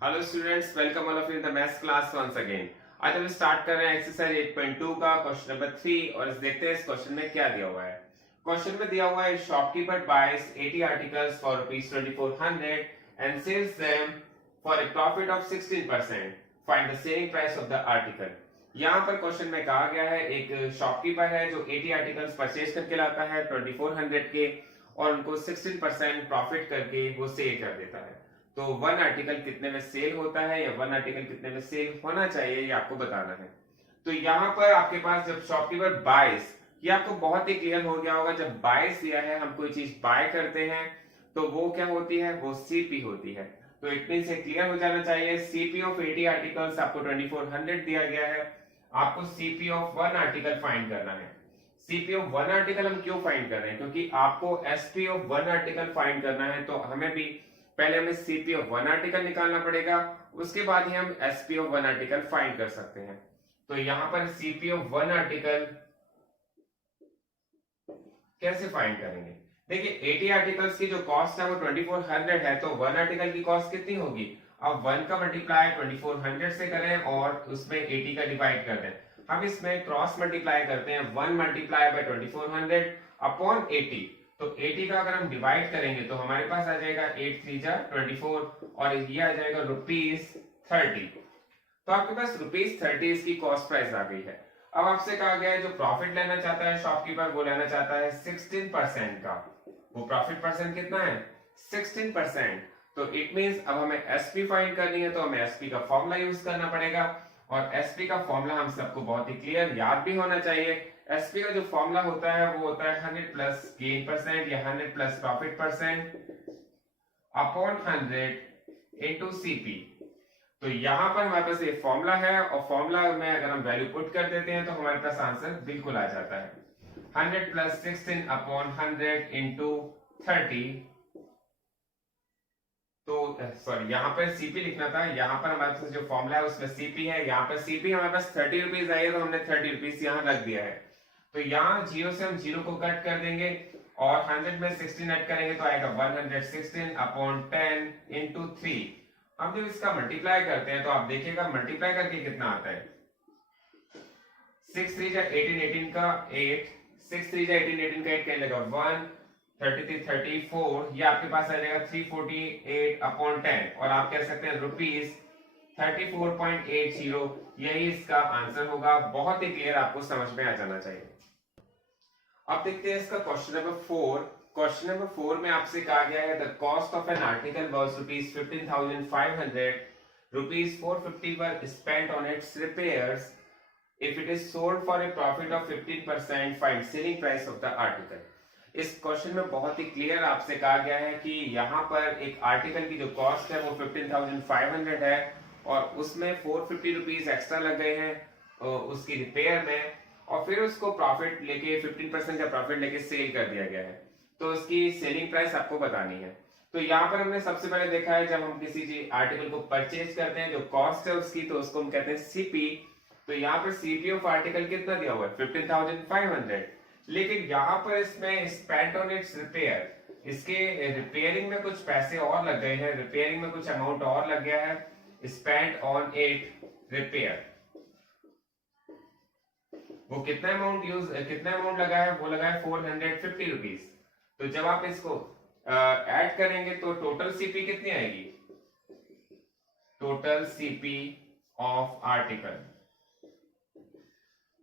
Hello students, welcome all of you in the maths class once again. आज हम start कर रहे हैं एक्सरसाइज 8.2 का क्वेश्चन नंबर 3 और देखते हैं इस क्वेश्चन में क्या दिया हुआ है। क्वेश्चन में दिया हुआ है shopkeeper buys 80 articles for ₹2400 and sells them for a profit of 16%। Find the selling price of the article. यहाँ पर क्वेश्चन में कहा गया है एक शॉपकीपर है जो 80 आर्टिकल्स परचेज करके लाता है 2400 के और उनको 16% प्रॉफिट करके वो सेल कर देता है। तो वन आर्टिकल कितने में सेल होता है या वन आर्टिकल कितने में सेल होना चाहिए ये आपको बताना है। तो यहाँ पर आपके पास जब शॉपकीपर बाइस, ये आपको बहुत ही क्लियर हो गया होगा, जब बाइस दिया है हम कोई चीज बाय करते हैं तो वो क्या होती है, वो सीपी होती है। तो इतनी से क्लियर हो जाना चाहिए। सीपी ऑफ 80 आर्टिकल्स आपको 2400 दिया गया है, आपको CP of one article find करना है। सीपी ऑफ वन आर्टिकल हम क्यों फाइंड कर रहे हैं, क्योंकि आपको SP of one article find करना है। तो हमें भी पहले हमें सीपी ऑफ वन आर्टिकल निकालना पड़ेगा, उसके बाद ही हम SP of one article find कर सकते हैं। तो यहां पर सीपी ऑफ वन आर्टिकल कैसे फाइंड करेंगे। देखिए 80 आर्टिकल्स की जो कॉस्ट है वो 2400 है, तो वन आर्टिकल की कॉस्ट कितनी होगी। अब 1 का मल्टीप्लाई 2400 से करें और उसमें 80 का डिवाइड कर दें। हम इसमें क्रॉस मल्टीप्लाई करते हैं, 1 मल्टीप्लाई बाय 2400 अपॉन 80। तो 80 का अगर हम डिवाइड करेंगे तो हमारे पास आ जाएगा 8 3 जा 24 और ये आ जाएगा ₹30। तो आपके पास ₹30 इसकी कॉस्ट प्राइस आ गई है। अब आपसे कहा गया है जो प्रॉफिट लेना चाहता है शॉपकीपर, वो लेना चाहता है 16% का। वो प्रॉफिट परसेंट कितना है, 16%। तो इट मींस अब हमें एसपी फाइंड करनी है, तो हमें एसपी का फॉर्मूला यूज करना पड़ेगा। और एसपी का फॉर्मूला हम सबको बहुत ही क्लियर याद भी होना चाहिए। एसपी का जो फॉर्मूला होता है वो होता है 100 प्लस गेन परसेंट या 100 plus profit percent upon 100 into CP. तो यहां पर हमारे पास ये फॉर्मूला है और फॉर्मूला में अगर हम वैल्यू पुट कर देते हैं तो हमारे पास आंसर बिल्कुल आ जाता है 100 प्लस 16 अपॉन 100 इंटू 30। तो सॉरी, यहाँ पर सीपी लिखना था, यहाँ पर हमारे पास जो फॉर्मूला है उसमें सीपी है। यहाँ पर सीपी हमारे पास 30 रुपीज आई है, तो हमने 30 रुपीज यहाँ रख दिया है। तो यहाँ जीरो से हम जीरो को कट कर देंगे और 100 में 16 ऐड करेंगे तो आएगा 116 अपॉन 10 इंटू 3। हम जब इसका मल्टीप्लाई करते हैं तो आप देखिएगा मल्टीप्लाई करके कितना आता है। 6 3 जा 18, 18 का 8, 6 3 जा 18, 18 का 8 कहीं लगा 1, 33 34, ये आपके पास आ जाएगा 348 अपॉन 10 और आप कह सकते हैं ₹34.80। यही इसका आंसर होगा। बहुत ही क्लियर, आपको समझ में आ जाना चाहिए। अब देखते हैं इसका क्वेश्चन नंबर 4। क्वेश्चन नंबर 4 में आपसे कहा गया है the cost of an article was ₹15,500, ₹450 were spent on it's repairs, if it is sold for a profit of 15%, find selling price of the article। इस क्वेश्चन में बहुत ही क्लियर आपसे कहा गया है कि यहाँ पर एक आर्टिकल की जो कॉस्ट है वो 15,500 है और उसमें 450 रुपीज एक्स्ट्रा लग गए हैं उसकी रिपेयर में, और फिर उसको प्रॉफिट लेके 15% का प्रॉफिट लेके सेल कर दिया गया है। तो उसकी सेलिंग प्राइस आपको बतानी है। तो यहाँ पर हमने सबसे पहले देखा है जब हम किसी चीज आर्टिकल को परचेज करते हैं जो कॉस्ट है उसकी, तो उसको हम कहते हैं सीपी। तो यहाँ पर सीपी ऑफ आर्टिकल कितना दिया हुआ है 15,500, लेकिन यहाँ पर इसमें स्पेंट ऑन इट्स रिपेयर, इसके रिपेयरिंग में कुछ पैसे और लग गए हैं, रिपेयरिंग में कुछ अमाउंट और लग गया है। स्पेंट ऑन इट रिपेयर, वो कितना अमाउंट लगा है, वो लगा है 450 रुपीज। तो जब आप इसको ऐड करेंगे तो टोटल सीपी कितनी आएगी, टोटल सीपी ऑफ आर्टिकल,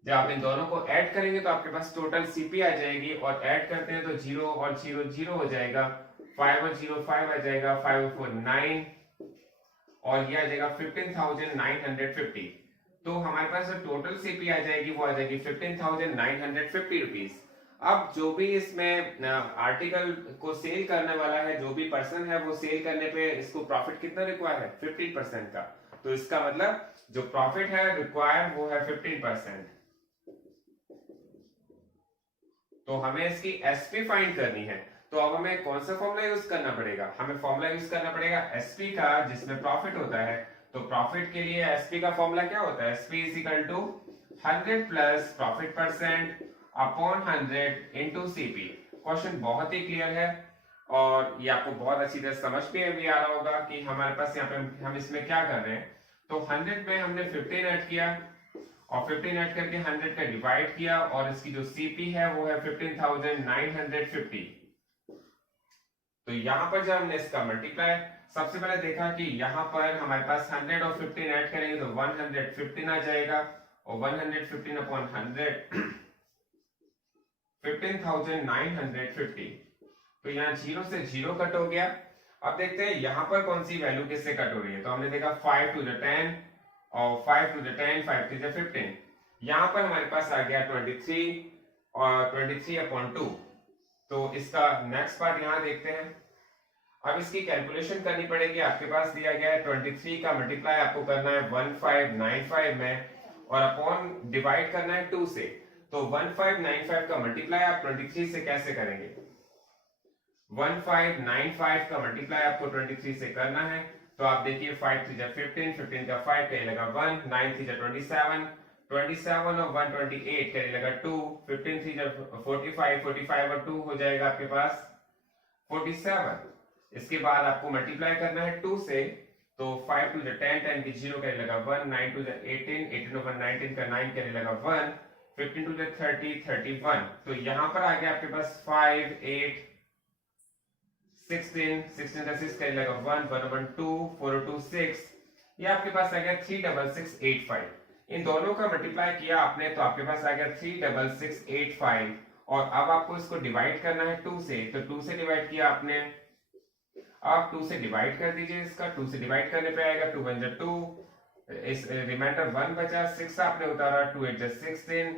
जब आप इन दोनों को ऐड करेंगे तो आपके पास टोटल सीपी आ जाएगी। और ऐड करते हैं तो 0 और 0 0 हो जाएगा, 5 और 0 5 आ जाएगा, 5 और 4 9 और ये आ जाएगा 15,950। तो हमारे पास जो टोटल सीपी आ जाएगी वो आ जाएगी 15,950 रुपीज। अब जो भी इसमें आर्टिकल को सेल करने वाला है, जो भी पर्सन है, वो सेल करने पे इसको प्रॉफिट कितना रिक्वायर है 15% का। तो इसका मतलब जो प्रॉफिट है रिक्वायर वो है 15%। तो हमें इसकी एसपी फाइंड करनी है। तो अब हमें कौन सा फॉर्मूला यूज करना पड़ेगा, हमें फॉर्मूला यूज करना पड़ेगा एसपी का जिसमें प्रॉफिट होता है। तो प्रॉफिट के लिए एसपी का फॉर्मूला क्या होता है, SP is equal to 100 plus profit percent upon 100 into CP. Question बहुत ही क्लियर है। और ये आपको बहुत अच्छी तरह समझ में भी आ रहा होगा कि हमारे पास यहाँ पे हम इसमें क्या कर रहे हैं। तो 100 में हमने 15 ऐड किया और 15 ऐड करके 100 का डिवाइड किया और इसकी जो सीपी है वो है 15,950। तो यहाँ पर जब हमने इसका मल्टीप्लाई सबसे पहले देखा कि यहाँ पर हमारे पास 100 और 15 ऐड करेंगे तो 115 आ जाएगा और 115 अपॉन 100 15,950। तो यहाँ 0 से 0 कट हो गया। अब देखते हैं यहाँ पर कौन सी वैल्यू किससे कट हो रही है। तो हमने देखा 5 to the 10 और 5 to the 10 5 to the 15। यहाँ पर हमारे पास आ गया 23 और 23 अपॉन 2। तो इसका नेक्स्ट पार्ट यहाँ देखते हैं। अब इसकी कैलकुलेशन करनी पड़ेगी। आपके पास दिया गया है 23 का मल्टीप्लाई आपको करना है 1595 में और अपॉन डिवाइड करना है 2 से। तो 1595 का मल्टीप्लाई आप 23 से कैसे करेंगे। 1595 का मल्टीप्लाई आपको 23 से करना है। तो आप देखिए 5 3 जा 15, 15 का 5 कहीं लगा 1, 9 3 जा 27, 27 और 128 कहीं लगा 2, 15 3 जा 45, 45 और 2 हो जाएगा आपके पास 47। इसके बाद आपको मल्टीप्लाई करना है 2 से। तो 5 2 जा 10, 10 की 0 कहीं लगा 1, 9 2 जा 18, 18 और 19 का 9 कहीं लगा 1, 15 2 जा 30, 31। तो यहाँ पर आ गया आपके पास 5 8 16, 16 का 6 कहीं लगा 1, 1 1 2, 4 2 6। ये आपके पास आ गया 36685। इन दोनों का मल्टीप्लाई किया आपने तो आपके पास आ गया 36685 और अब आपको इसको डिवाइड करना है 2 से। तो 2 से डिवाइड किया आपने, आप 2 से डिवाइड कर दीजिए इसका। 2 से डिवाइड करने पे आएगा 2 1 2, इस रिमाइंडर 1 बचा, 6 आपने उतारा 2 8 16,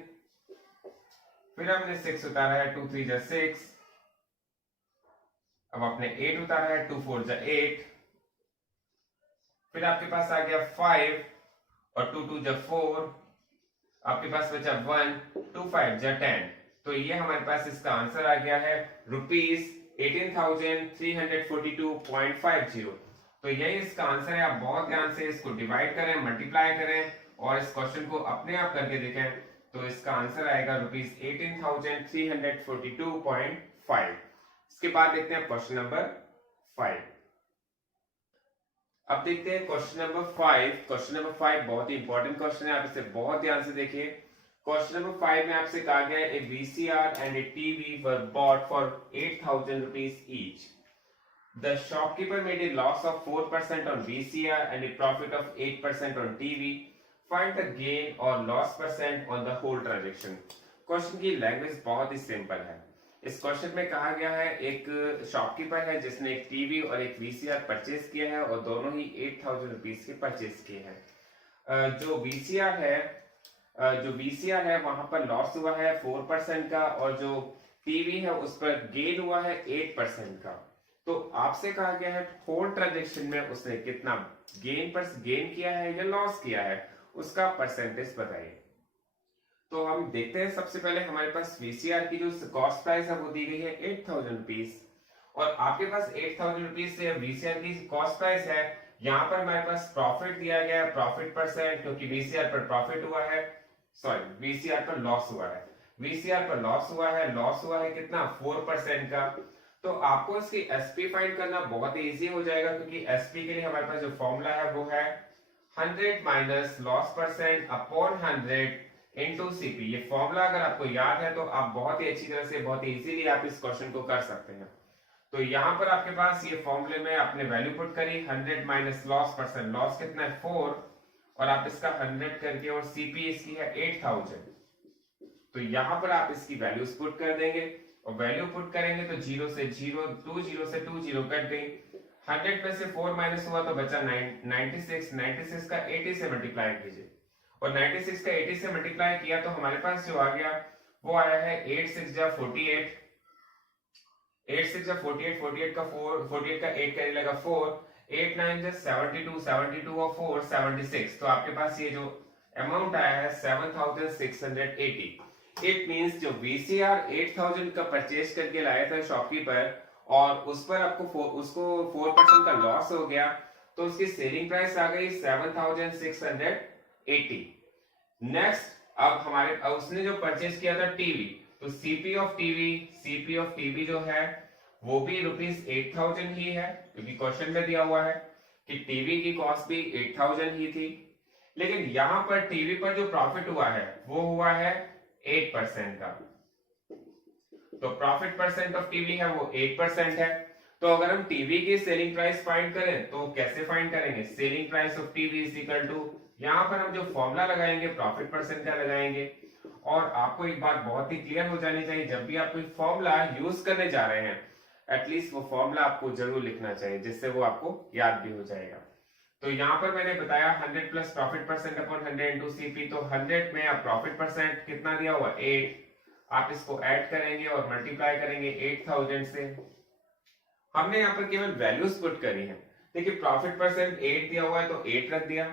फिर हमने 6 उतारा है 2 3 6, अब आपने 8 उतारा है 2 4 8, फिर आपके पास आ गया 5 और 2 2 4, आपके पास बचा 1, 2 5 10। तो ये हमारे पास इसका आंसर आ गया है ₹18,342.50। तो यही इसका आंसर है। आप बहुत ध्यान से इसको डिवाइड करें, मल्टीप्लाई करें और इस क्वेश्चन को अपने आप करके देखें। तो इसका आंसर आएगा ₹18,342.5। इसके बाद देखते हैं क्वेश्चन नंबर 5। अब देखते हैं क्वेश्चन नंबर 5। क्वेश्चन नंबर 5 बहुत ही इंपॉर्टेंट क्वेश्चन है, आप इसे बहुत ध्यान से देखिए। क्वेश्चन नंबर 5 में आपसे कहा गया है, a VCR and a TV were bought for 8,000 rupees each. The shopkeeper made a loss of 4% on VCR and a profit of 8% on TV. Find the gain or loss percent on the whole transaction. Question की language बहुत ही simple है। इस question में कहा गया है, एक shopkeeper है जिसने एक टीवी और एक VCR परचेज किया है और दोनों ही 8,000 rupees के परचेज किए हैं। जो VCR है वहां पर लॉस हुआ है 4% का और जो टीवी है उस पर गेन हुआ है 8% का। तो आपसे कहा गया है होल ट्रांजेक्शन में उसने कितना गेन किया है या लॉस किया है, उसका परसेंटेज बताइए। तो हम देखते हैं, सबसे पहले हमारे पास VCR की जो कॉस्ट प्राइस है वो दी गई है 8,000 rupees और आपके पास 8,000 rupees से VCR की कॉस्ट प्राइस है। यहाँ पर हमारे पास प्रॉफिट दिया गया है, प्रॉफिट परसेंट, क्योंकि VCR पर प्रॉफिट हुआ है, VCR पर लॉस हुआ है। VCR पर लॉस हुआ है कितना, 4% का। तो आपको इसकी एसपी फाइंड करना बहुत ही इजी हो जाएगा, क्योंकि एसपी के लिए हमारे पास जो फॉर्मूला है वो है 100 minus loss percent upon 100 into CP. ये फॉर्मूला अगर आपको याद है तो आप बहुत ही अच्छी तरह से, बहुत ही इजीली आप इस क्वेश्चन को कर सकते हैं। तो यहाँ पर आपके पास ये फॉर्मूले में आपने वैल्यू पुट करी 100 माइनस लॉस परसेंट, लॉस कितना है 4 और आप इसका 100 करके और सीपी इसकी है 8,000। तो यहाँ पर आप इसकी वैल्यूज पुट कर देंगे और वैल्यू पुट करेंगे तो 0 से 0, 2 0 से 2 0 कट गई। 100 में से 4 माइनस हुआ तो बचा 96। 96 का 80 से मल्टीप्लाई कीजिए और 96 का 80 से मल्टीप्लाई किया तो हमारे पास जो आ गया वो आया है 8 6 जा 48, 8 6 जा 48, 48 का 4, 48 का 8 करे लगा 4, 8 9 जा 72, 72 और 4 76। तो आपके पास ये जो अमाउंट आया है 7,680। इट मींस जो VCR 8,000 का परचेज करके लाया था शॉपकीपर और उस पर आपको उसको 4% का लॉस हो गया, तो उसकी सेलिंग प्राइस आ गई 7,680। नेक्स्ट, अब उसने जो परचेज किया था टीवी, तो सीपी ऑफ टीवी जो है वो भी ₹8,000 ही है, क्योंकि क्वेश्चन में दिया हुआ है कि टीवी की कॉस्ट भी 8,000 ही थी। लेकिन यहां पर टीवी पर जो प्रॉफिट हुआ है वो हुआ है 8% का। तो प्रॉफिट परसेंट ऑफ टीवी है वो 8% है। तो अगर हम टीवी की सेलिंग प्राइस फाइंड करें तो कैसे फाइंड करेंगे? Selling price of TV is equal to, यहां पर हम जो फॉर्मूला लगाएंगे प्रॉफिट परसेंट का लगाएंगे। और आपको एक बात बहुत ही क्लियर हो जानी चाहिए, जब भी आप कोई फॉर्मूला यूज करने जा रहे हैं एटलीस्ट वो फॉर्मूला आपको जरूर लिखना चाहिए, जिससे वो आपको याद भी हो जाएगा। तो यहाँ पर मैंने बताया 100 plus profit percent upon 100 into CP. तो 100 में अब प्रॉफिट परसेंट कितना दिया हुआ? 8। आप इसको ऐड करेंगे और मल्टीप्लाई करेंगे 8,000 से। हमने यहाँ पर केवल वैल्यूज पुट करी है। देखिए प्रॉफिट परसेंट 8 दिया हुआ है तो 8 रख दिया,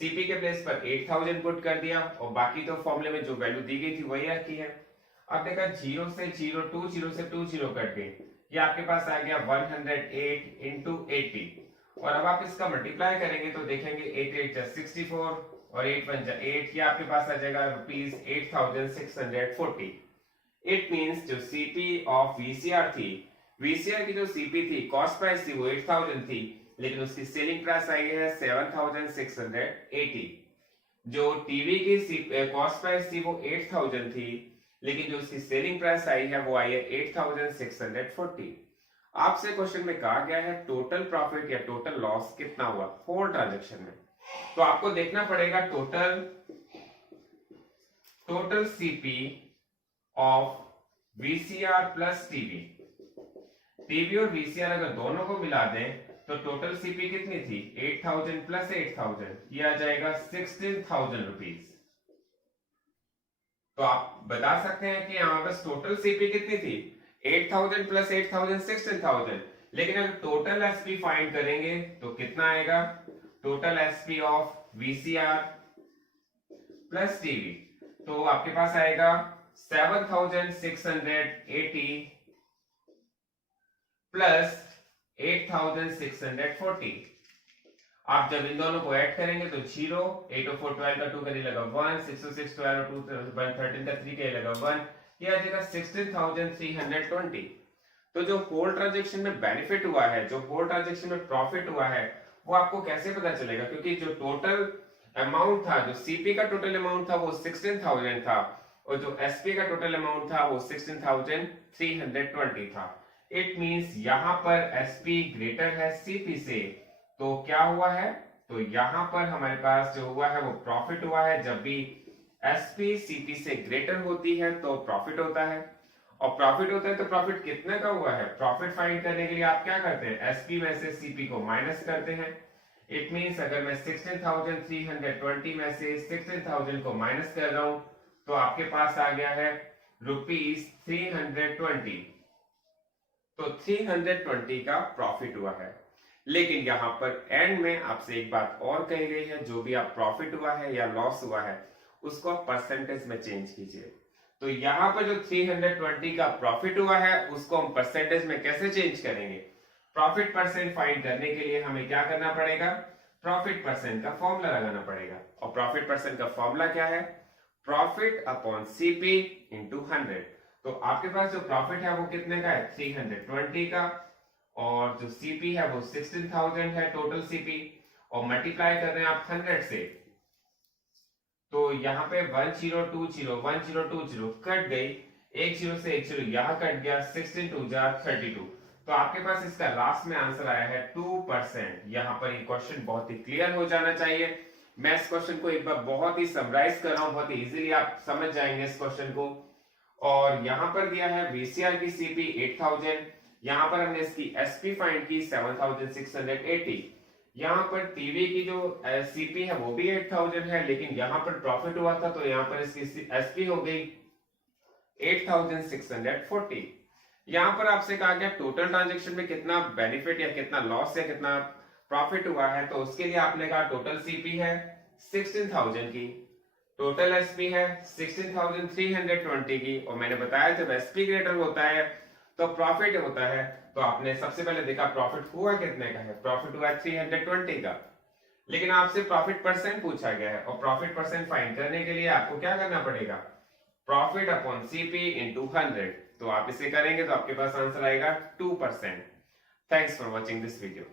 सीपी के प्लेस पर 8,000 पुट कर दिया और बाकी तो फॉर्मूले में जो वैल्यू दी गई थी वही रखी है। अब देखा 0 से 0, 2 0 से 2 0 कट गई, ये आपके पास आ गया 108 इंटू 80। और अब आप इसका मल्टीप्लाई करेंगे तो देखेंगे 8 8 जा 64 और 8 1 जा 8, ये आपके पास आ जाएगा ₹8,640। इट मींस जो सीपी ऑफ वीसीआर थी, वीसीआर की जो सीपी थी कॉस्ट प्राइस थी वो 8,000 थी, लेकिन उसकी सेलिंग प्राइस आई है 7,680। जो टीवी की कॉस्ट प्राइस थी वो 8,000 थी, लेकिन जो उसकी सेलिंग प्राइस आई है वो आई है 8,640। आपसे क्वेश्चन में कहा गया है टोटल प्रॉफिट या टोटल लॉस कितना हुआ होल ट्रांजैक्शन में। तो आपको देखना पड़ेगा total CP of VCR plus TV. TV और वीसीआर अगर दोनों को मिला दें तो टोटल सीपी कितनी थी? 8,000 प्लस 8,000, ये आ जाएगा 16,000 रुपीज। तो आप बता सकते हैं कि हमारे पास टोटल सीपी कितनी थी? 8,000 प्लस 8,000 16,000। लेकिन अगर टोटल एसपी फाइंड करेंगे तो कितना आएगा? Total SP of VCR plus TV, तो आपके पास आएगा 7,680 प्लस 8,640। आप जब इन दोनों को ऐड करेंगे तो 0, 8 और 4 12 का 2 का लगा 1, 6 और 6 12 और 2 13 का 3 का लगा 1, ये आ जाएगा 16,320। तो जो होल ट्रांजैक्शन में बेनिफिट हुआ है, जो होल ट्रांजैक्शन में प्रॉफिट हुआ है, वो आपको कैसे पता चलेगा? क्योंकि जो टोटल अमाउंट था, जो सीपी का टोटल अमाउंट था वो 16,000 था और जो एसपी का टोटल अमाउंट था वो 16,320 था। इट मींस यहां पर एसपी ग्रेटर है सीपी से, तो क्या हुआ है? तो यहां पर हमारे पास जो हुआ है वो प्रॉफिट हुआ है। जब भी एसपी सीपी से ग्रेटर होती है तो प्रॉफिट होता है, और प्रॉफिट होता है तो प्रॉफिट कितने का हुआ है? प्रॉफिट फाइंड करने के लिए आप क्या करते हैं? एसपी में से सीपी को माइनस करते हैं। इट मींस अगर मैं 16,320 में से 16,000 को माइनस कर रहा हूं तो आपके पास आ गया है ₹320। तो 320 का प्रॉफिट हुआ है। लेकिन यहां पर एंड में आपसे एक बात और कही गई है, जो भी आप प्रॉफिट हुआ है या लॉस हुआ है उसको आप परसेंटेज में चेंज कीजिए। तो यहां पर जो 320 का प्रॉफिट हुआ है उसको हम परसेंटेज में कैसे चेंज करेंगे? प्रॉफिट परसेंट फाइंड करने के लिए हमें क्या करना पड़ेगा? प्रॉफिट परसेंट का फॉर्मूला लगाना पड़ेगा। और प्रॉफिट परसेंट का फॉर्मूला क्या है? Profit upon CP into 100। तो आपके पास जो प्रॉफिट है वो कितने का है? 320 का, और जो सीपी है वो 16,000 है टोटल सीपी, और मल्टीप्लाई कर रहे हैं आप 100 से। तो यहाँ पे 1020 कट गई, एक 0 से एक 0 यहाँ कट गया, 16 2 जा 32। तो आपके पास इसका लास्ट में आंसर आया है 2%। यहाँ पर ये क्वेश्चन बहुत ही क्लियर हो जाना चाहिए। मैं इस क्वेश्चन को एक बार बहुत ही समराइज कर रहा हूँ, बहुत ही इजीली आप समझ जाएंगे इस क्वेश्चन को। और यहाँ पर दिया है वीसीआर की सीपी 8,000, यहाँ पर हमने इसकी एसपी फाइंड की 7,680। यहाँ पर टीवी की जो सीपी है वो भी 8,000 है, लेकिन यहाँ पर प्रॉफिट हुआ था तो यहाँ पर इसकी एसपी हो गई 8,640। यहाँ पर आपसे कहा गया टोटल ट्रांजैक्शन में कितना बेनिफिट या कितना लॉस या कितना प्रॉफिट हुआ है, तो उसके लिए आपने कहा टोटल सीपी है 16,000 की, टोटल एसपी है 16,320 की, और मैंने बताया जब एसपी ग्रेटर होता है तो प्रॉफिट होता है। तो आपने सबसे पहले देखा प्रॉफिट हुआ कितने का है? प्रॉफिट हुआ 320 का। लेकिन आपसे प्रॉफिट परसेंट पूछा गया है, और प्रॉफिट परसेंट फाइंड करने के लिए आपको क्या करना पड़ेगा? Profit upon CP into 100। तो आप इसे करेंगे तो आपके पास आंसर आएगा 2%। Thanks for watching this video.